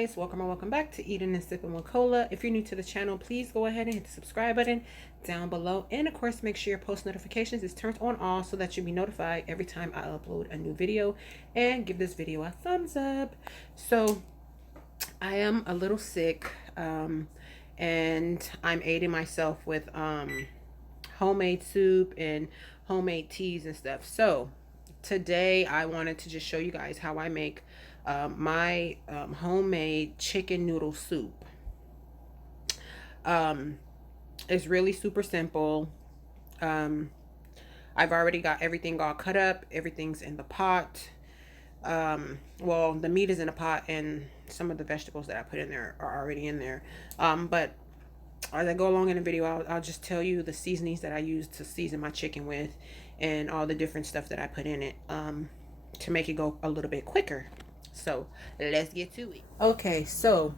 Guys, welcome or welcome back to Eating and Sipping with Cola. If you're new to the channel, please go ahead and hit the subscribe button down below, and of course make sure your post notifications is turned on all so that you'll be notified every time I upload a new video, and give this video a thumbs up. So I am a little sick, and I'm aiding myself with homemade soup and homemade teas and stuff. So today I wanted to just show you guys how I make my homemade chicken noodle soup. It's really super simple. I've already got everything all cut up. Everything's in the pot. Well, the meat is in a pot and some of the vegetables that I put in there are already in there. But as I go along in the video, I'll just tell you the seasonings that I use to season my chicken with, and all the different stuff that I put in it to make it go a little bit quicker. So let's get to it. Okay, so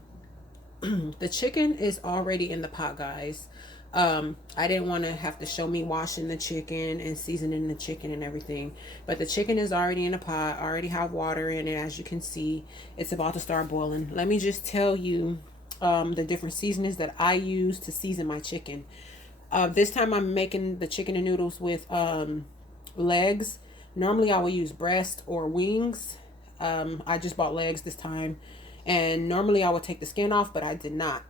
the chicken is already in the pot, guys. I didn't want to have to show me washing the chicken and seasoning the chicken and everything, but the chicken is already in the pot. I already have water in it. As you can see, it's about to start boiling. Let me just tell you the different seasonings that I use to season my chicken. This time I'm making the chicken and noodles with legs. Normally I will use breast or wings. I just bought legs this time, and normally I would take the skin off, but I did not.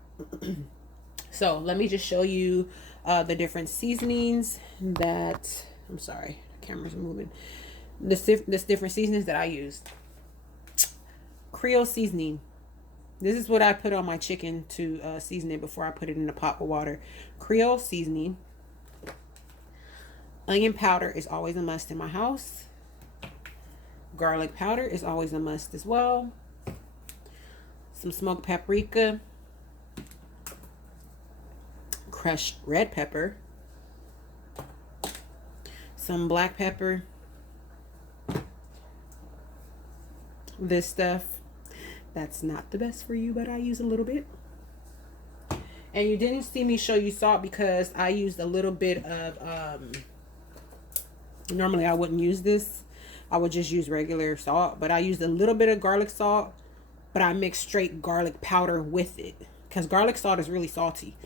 So let me just show you the different seasonings that, I'm sorry, the camera's moving. This different seasonings that I use. Creole seasoning. This is what I put on my chicken to season it before I put it in the pot with water. Creole seasoning. Onion powder is always a must in my house. Garlic powder is always a must as well. Some smoked paprika. Crushed red pepper. Some black pepper. This stuff, that's not the best for you, but I use a little bit. And you didn't see me show you salt because I used a little bit of, normally I wouldn't use this. I would just use regular salt, but I used a little bit of garlic salt, but I mixed straight garlic powder with it because garlic salt is really salty.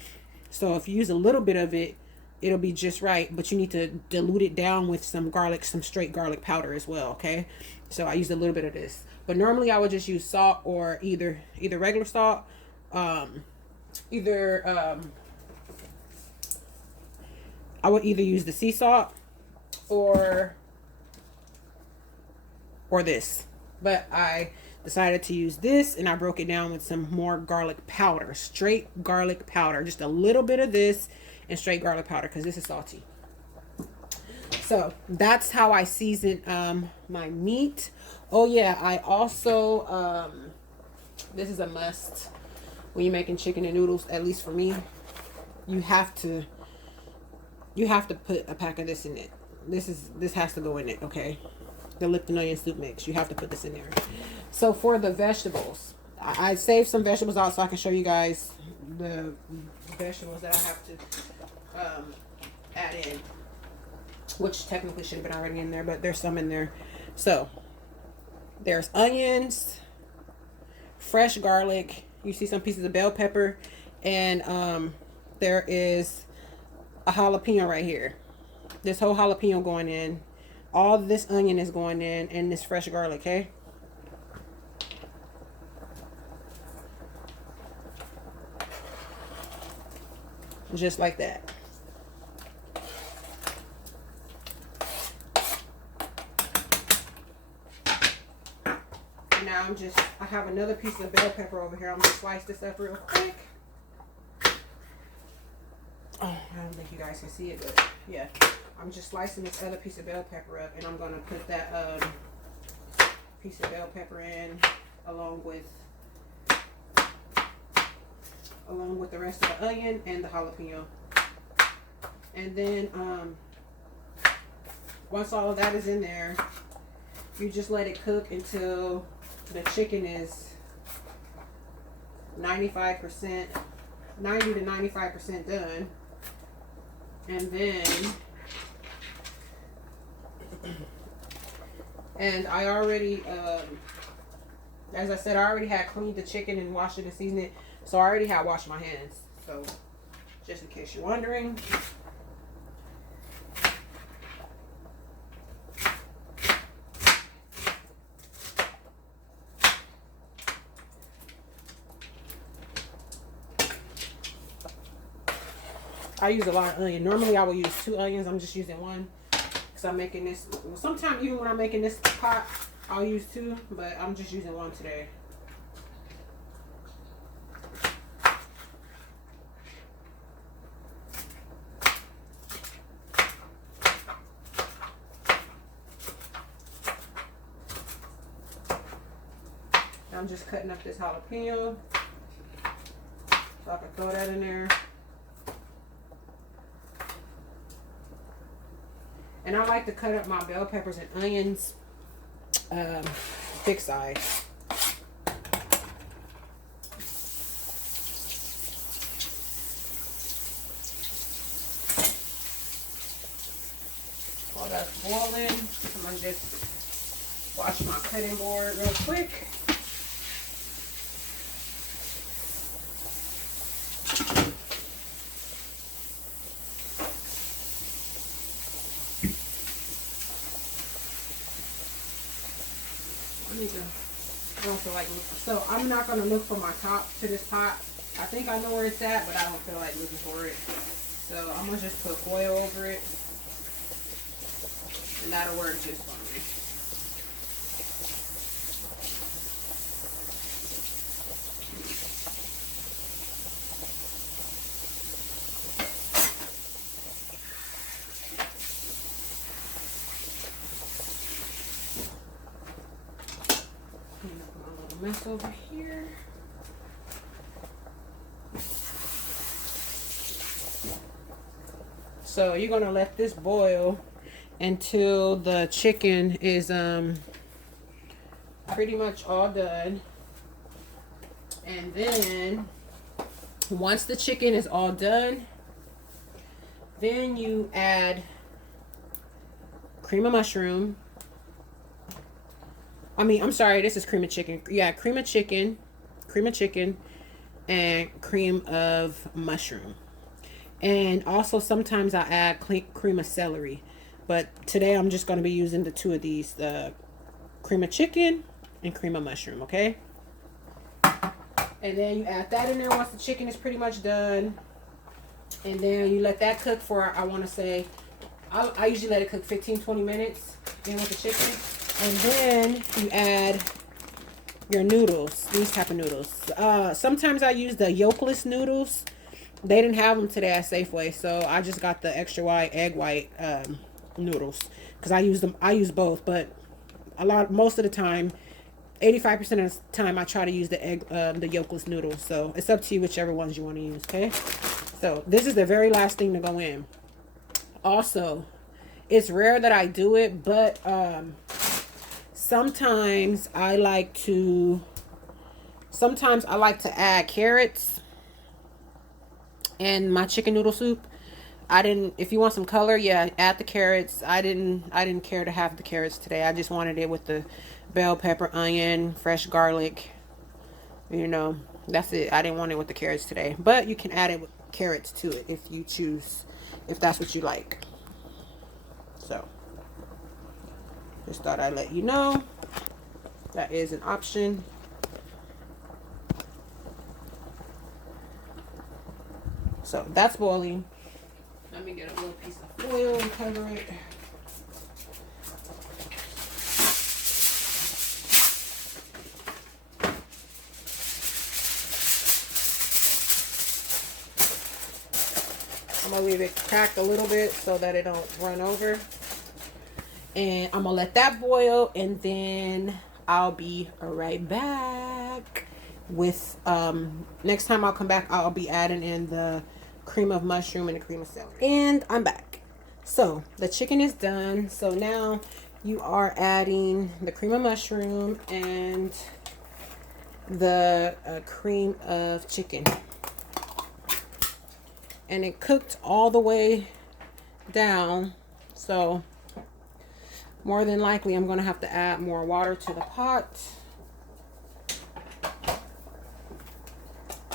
So if you use a little bit of it, it'll be just right, but you need to dilute it down with some garlic, some straight garlic powder as well, okay? So I used a little bit of this. But normally I would just use salt, or either regular salt, I would either use the sea salt or this. But I decided to use this, and I broke it down with some more garlic powder, straight garlic powder, just a little bit of this and straight garlic powder because this is salty. So that's how I season my meat. Oh yeah, I also this is a must when you're making chicken and noodles, at least for me. You have to put a pack of this in it. This has to go in it, okay? The Lipton onion soup mix. You have to put this in there. So for the vegetables, I saved some vegetables out so I can show you guys the vegetables that I have to add in, which technically should have been already in there, but there's some in there. So there's onions, fresh garlic. You see some pieces of bell pepper, and there is a jalapeno right here. This whole jalapeno going in. All this onion is going in, and this fresh garlic, okay? Just like that. Now I have another piece of bell pepper over here. I'm gonna slice this up real quick. Oh, I don't think you guys can see it, but yeah. I'm just slicing this other piece of bell pepper up, and I'm gonna put that piece of bell pepper in along with the rest of the onion and the jalapeno. And then once all of that is in there, you just let it cook until the chicken is 95%, 90 to 95% done. And then and I already As I said, I already had cleaned the chicken and washed it and seasoned it. So I already had washed my hands. So just in case you're wondering. I use a lot of onion. Normally I will use 2 onions. I'm just using 1 because I'm making this. Well, sometimes even when I'm making this pot, I'll use 2, but I'm just using 1 today. I'm just cutting up this jalapeno so I can throw that in there. And I like to cut up my bell peppers and onions thick size. While that's boiling, I'm going to just wash my cutting board real quick. I don't feel like looking. So I'm not going to look for my top to this pot. I think I know where it's at, but I don't feel like looking for it. So I'm going to just put foil over it. And that'll work just for me. Mess over here. So you're gonna let this boil until the chicken is pretty much all done, and then once the chicken is all done, then you add cream of mushroom. I'm sorry, this is cream of chicken. Yeah, cream of chicken, and cream of mushroom. And also sometimes I add cream of celery. But today I'm just going to be using the 2 of these, the cream of chicken and cream of mushroom, okay? And then you add that in there once the chicken is pretty much done. And then you let that cook for, I want to say, I usually let it cook 15-20 minutes in with the chicken. And then you add your noodles, these type of noodles. Sometimes I use the yolkless noodles. They didn't have them today at Safeway, so I just got the extra white, egg white noodles. Because I use both, but most of the time, 85% of the time, I try to use the yolkless noodles. So it's up to you whichever ones you want to use, okay? So this is the very last thing to go in. Also, it's rare that I do it, but sometimes I like to add carrots in my chicken noodle soup. If you want some color, yeah, add the carrots. I didn't care to have the carrots today. I just wanted it with the bell pepper, onion, fresh garlic. That's it. I didn't want it with the carrots today. But you can add it with carrots to it if you choose, if that's what you like. So just thought I'd let you know that is an option. So that's boiling. Let me get a little piece of foil and cover it. I'm gonna leave it cracked a little bit so that it don't run over. And I'm gonna let that boil, and then I'll be right back with next time I'll come back, I'll be adding in the cream of mushroom and the cream of celery. And I'm back. So the chicken is done. So now you are adding the cream of mushroom and the cream of chicken. And it cooked all the way down. So more than likely I'm going to have to add more water to the pot.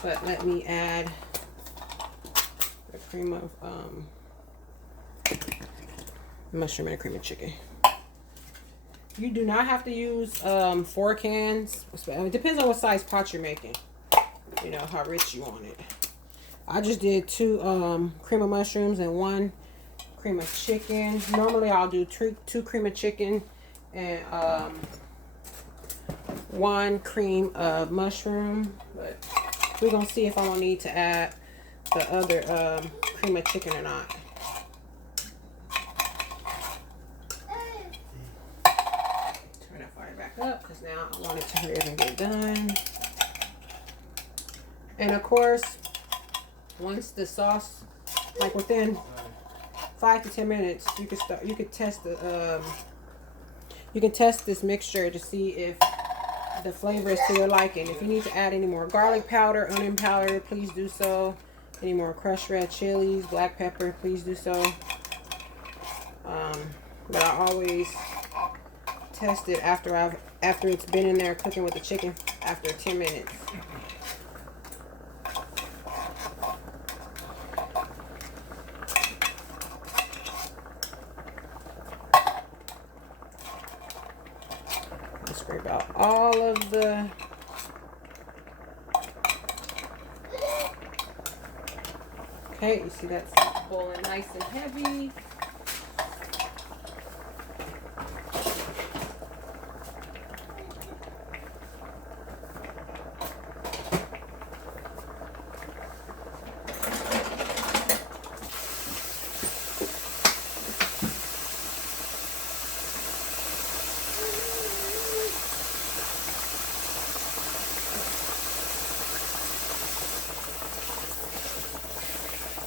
But let me add the cream of mushroom and cream of chicken. You do not have to use 4 cans. It depends on what size pot you're making. You know, how rich you want it. I just did 2 cream of mushrooms and 1 cream of chicken. Normally I'll do 2 cream of chicken and 1 cream of mushroom. But we're going to see if I'm going to need to add the other cream of chicken or not. Up because now I want it to hurry up and get done. And of course, once the sauce, like within 5 to 10 minutes, you can start. You can test the you can test this mixture to see if the flavor is to your liking. If you need to add any more garlic powder, onion powder, please do so. Any more crushed red chilies, black pepper, please do so. But I always test it after it's been in there cooking with the chicken after 10 minutes. Let's scrape out all of the okay, you see that's boiling nice and heavy.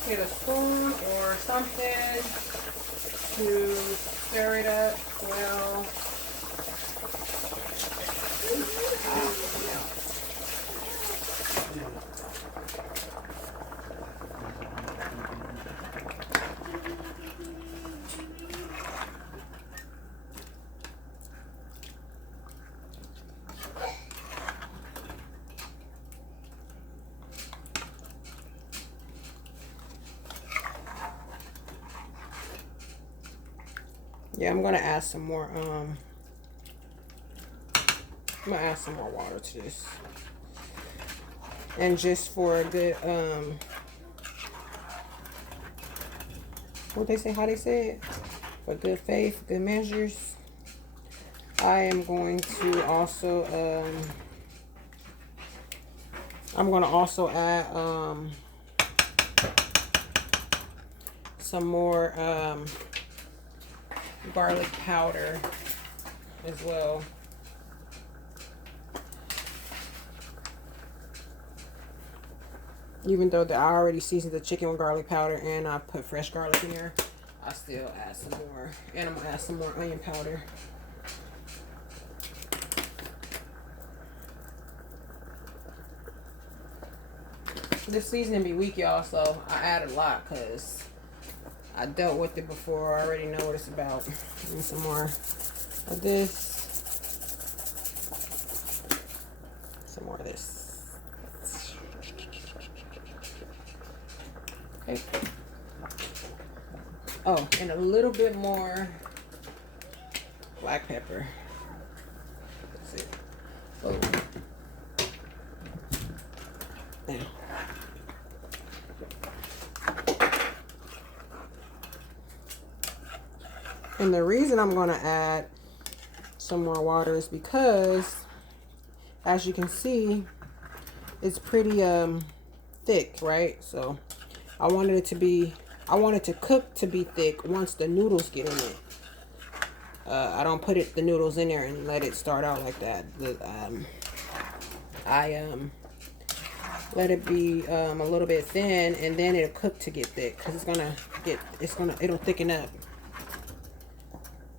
Get a spoon or something to stir it up well. Yeah, I'm gonna add some more water to this. And just for a good what they say, how they say it? For good faith, good measures. I am going to also add some more garlic powder as well. Even though I already seasoned the chicken with garlic powder and I put fresh garlic in there, I still add some more. And I'm gonna add some more onion powder. This seasoning be weak, y'all, so I add a lot because I dealt with it before. I already know what it's about. And some more of this. Some more of this. Okay. Oh, and a little bit more black pepper. That's it. Oh. There. And the reason I'm going to add some more water is because, as you can see, it's pretty thick, right? So I wanted it to cook to be thick once the noodles get in it. I don't put the noodles in there and let it start out like that. I let it be a little bit thin, and then it'll cook to get thick because it'll thicken up.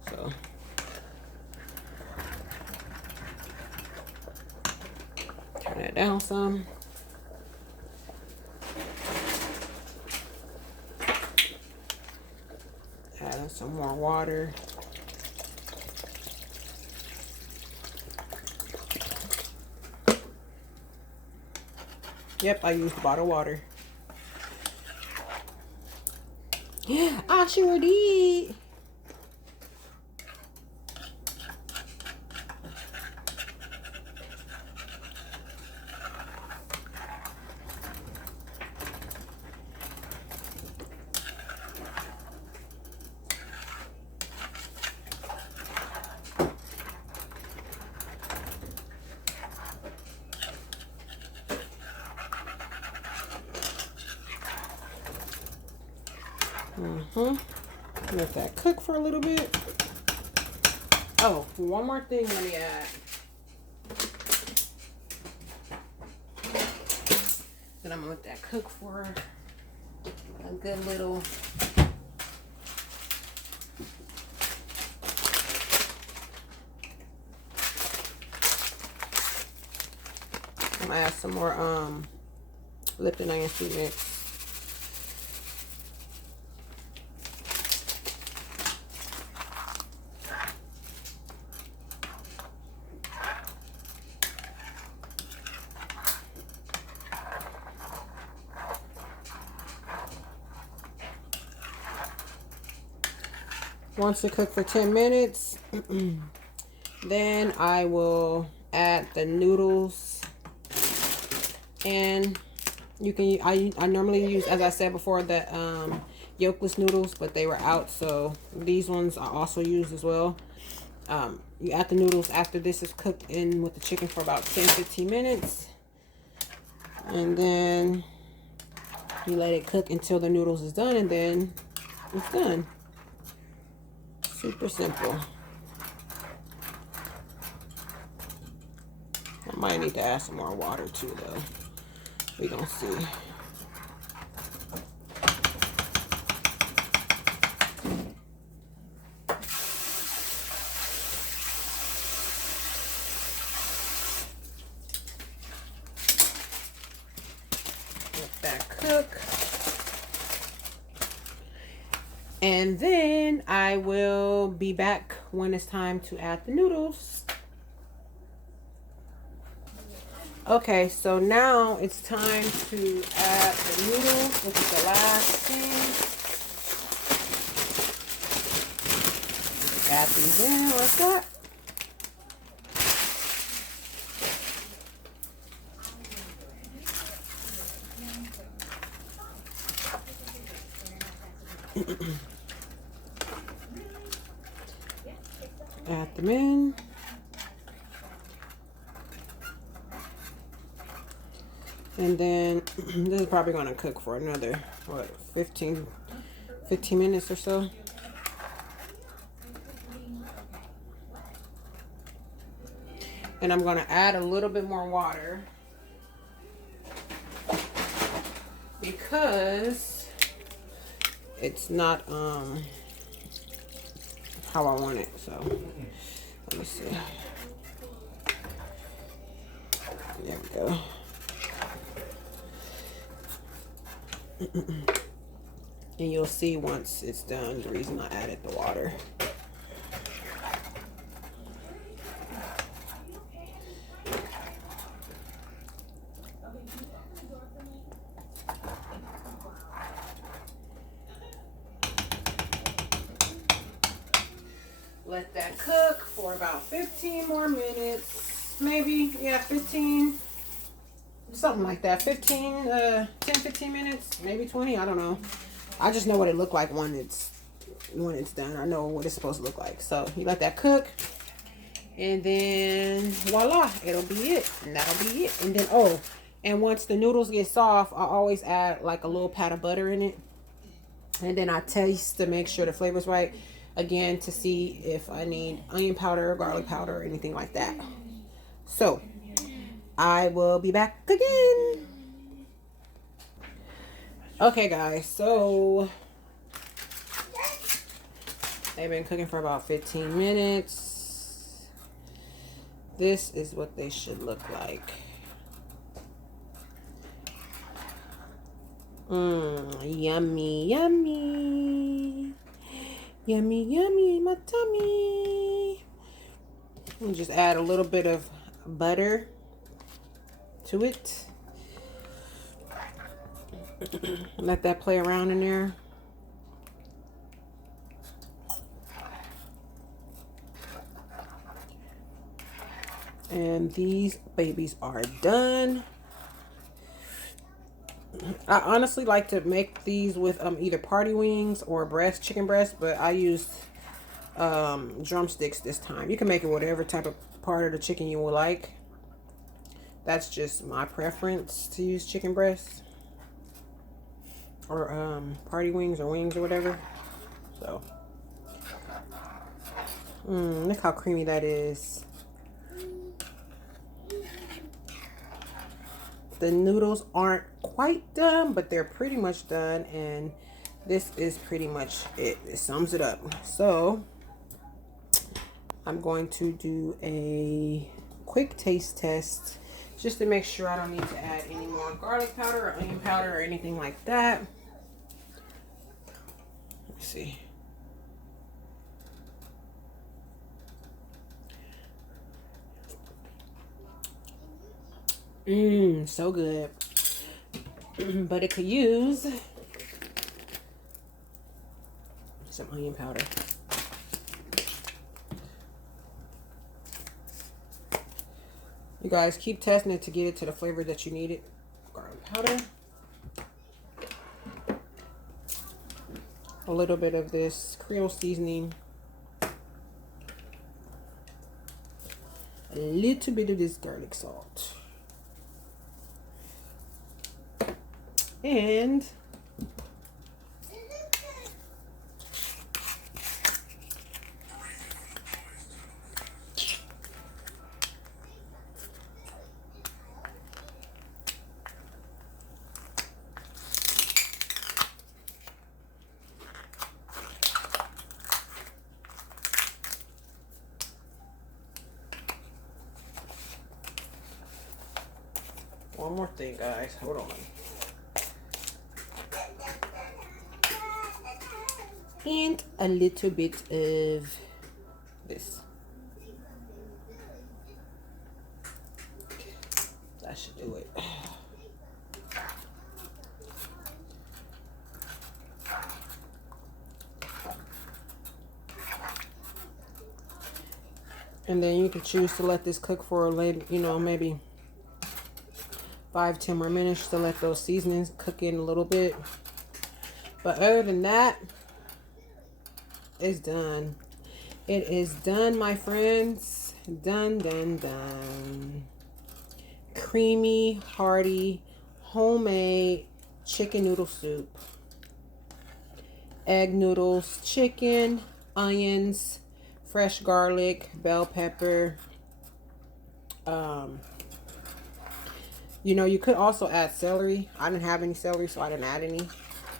So turn that down some. Add some more water. Yep, I used bottled water. Yeah, I sure did. Let that cook for a little bit. Oh, one more thing let me add. Then I'm gonna let that cook for a good little. I'm gonna add some more Lipton onion sweet mix. Once it cook for 10 minutes, then I will add the noodles. And you can, I normally use, as I said before, the yolkless noodles, but they were out, so these ones I also use as well. You add the noodles after this is cooked in with the chicken for about 10-15 minutes, and then you let it cook until the noodles is done, and then it's done. Super simple. I might need to add some more water too, though. We gonna see. Let that cook. And then I will be back when it's time to add the noodles. Okay, so now it's time to add the noodles, which is the last thing. Add these in like that. Add them in. And then this is probably going to cook for another, what, 15 minutes or so. And I'm going to add a little bit more water because it's not how I want it. So let me see. There we go. And you'll see once it's done the reason I added the water. Let that cook for about 15 more minutes, maybe. Yeah, 15, something like that. 10-15 minutes, maybe 20. I don't know. I just know what it looked like when it's done. I know what it's supposed to look like. So you let that cook, and then voila, it'll be it. And that'll be it. And then and once the noodles get soft, I always add like a little pat of butter in it, and then I taste to make sure the flavor's right. Again, to see if I need onion powder, garlic powder, or anything like that. So I will be back again. Okay, guys, so they've been cooking for about 15 minutes. This is what they should look like. Yummy, yummy. Yummy, yummy in my tummy. We'll just add a little bit of butter to it. Let that play around in there. And these babies are done. I honestly like to make these with either party wings or chicken breast, but I used drumsticks this time. You can make it whatever type of part of the chicken you would like. That's just my preference to use chicken breast or party wings or wings or whatever. So, look how creamy that is. The noodles aren't quite done, but they're pretty much done, and this is pretty much it. It sums it up. So I'm going to do a quick taste test just to make sure I don't need to add any more garlic powder or onion powder or anything like that. Let's see. So good. But it could use some onion powder. You guys keep testing it to get it to the flavor that you need it. Garlic powder. A little bit of this Creole seasoning. A little bit of this garlic salt. And one more thing, guys. Hold on. And a little bit of this. That should do it. And then you can choose to let this cook for maybe 5-10 more minutes to let those seasonings cook in a little bit. But other than that, it's done. It is done, my friends. Done, done, done. Creamy, hearty, homemade chicken noodle soup. Egg noodles, chicken, onions, fresh garlic, bell pepper. You could also add celery. I didn't have any celery, so I didn't add any.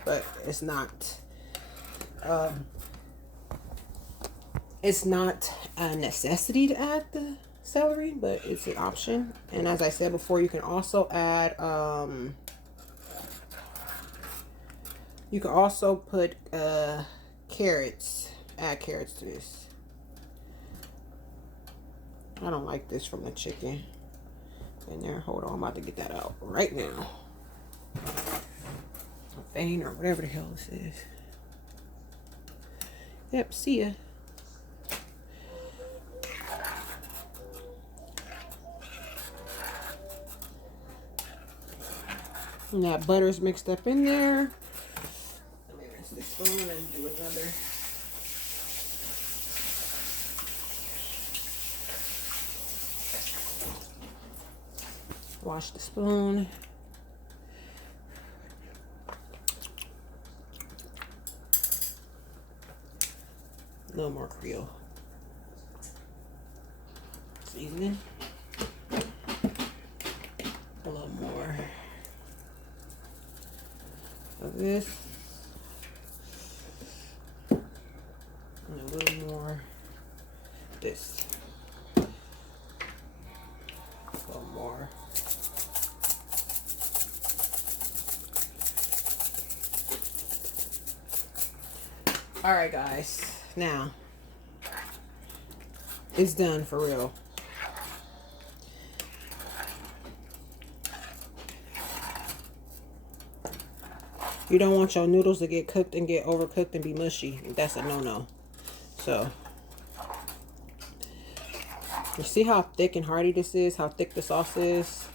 But it's not a necessity to add the celery, but it's an option. And as I said before, you can also add you can also put carrots. Add carrots to this. I don't like this from the chicken in there. Hold on, I'm about to get that out right now. Vein or whatever the hell this is. Yep, see ya. And that butter's mixed up in there. Let me rinse this spoon and do another. Wash the spoon. A little more Creole seasoning. A little more of this. And a little more this. A little more. All right, guys. Now, it's done for real. You don't want your noodles to get cooked and get overcooked and be mushy. That's a no-no. So, you see how thick and hearty this is? How thick the sauce is?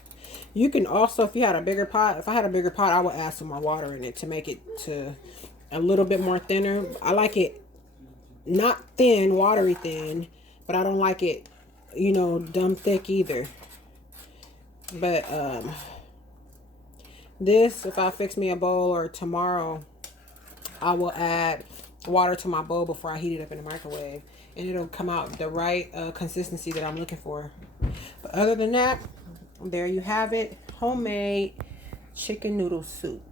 You can also, if you had a bigger pot, if I had a bigger pot, I would add some more water in it to make it to a little bit more thinner. I like it not thin, watery thin, but I don't like it, you know, dumb thick either. But this, if I fix me a bowl, or tomorrow I will add water to my bowl before I heat it up in the microwave, and it'll come out the right consistency that I'm looking for. But other than that, there you have it. Homemade chicken noodle soup.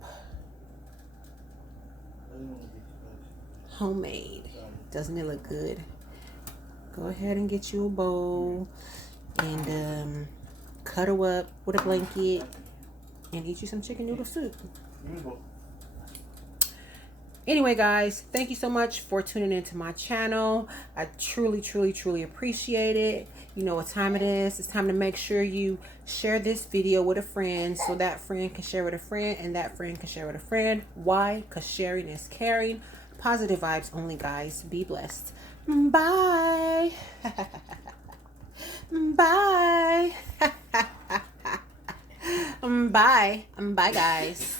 Homemade. Doesn't it look good? Go ahead and get you a bowl and cuddle up with a blanket and eat you some chicken noodle soup. Anyway, guys, thank you so much for tuning into my channel. I truly, truly, truly appreciate it. You know what time it is. It's time to make sure you share this video with a friend so that friend can share with a friend and that friend can share with a friend. Why? Because sharing is caring. Positive vibes only, guys. Be blessed. Bye. Bye. Bye. Bye, guys.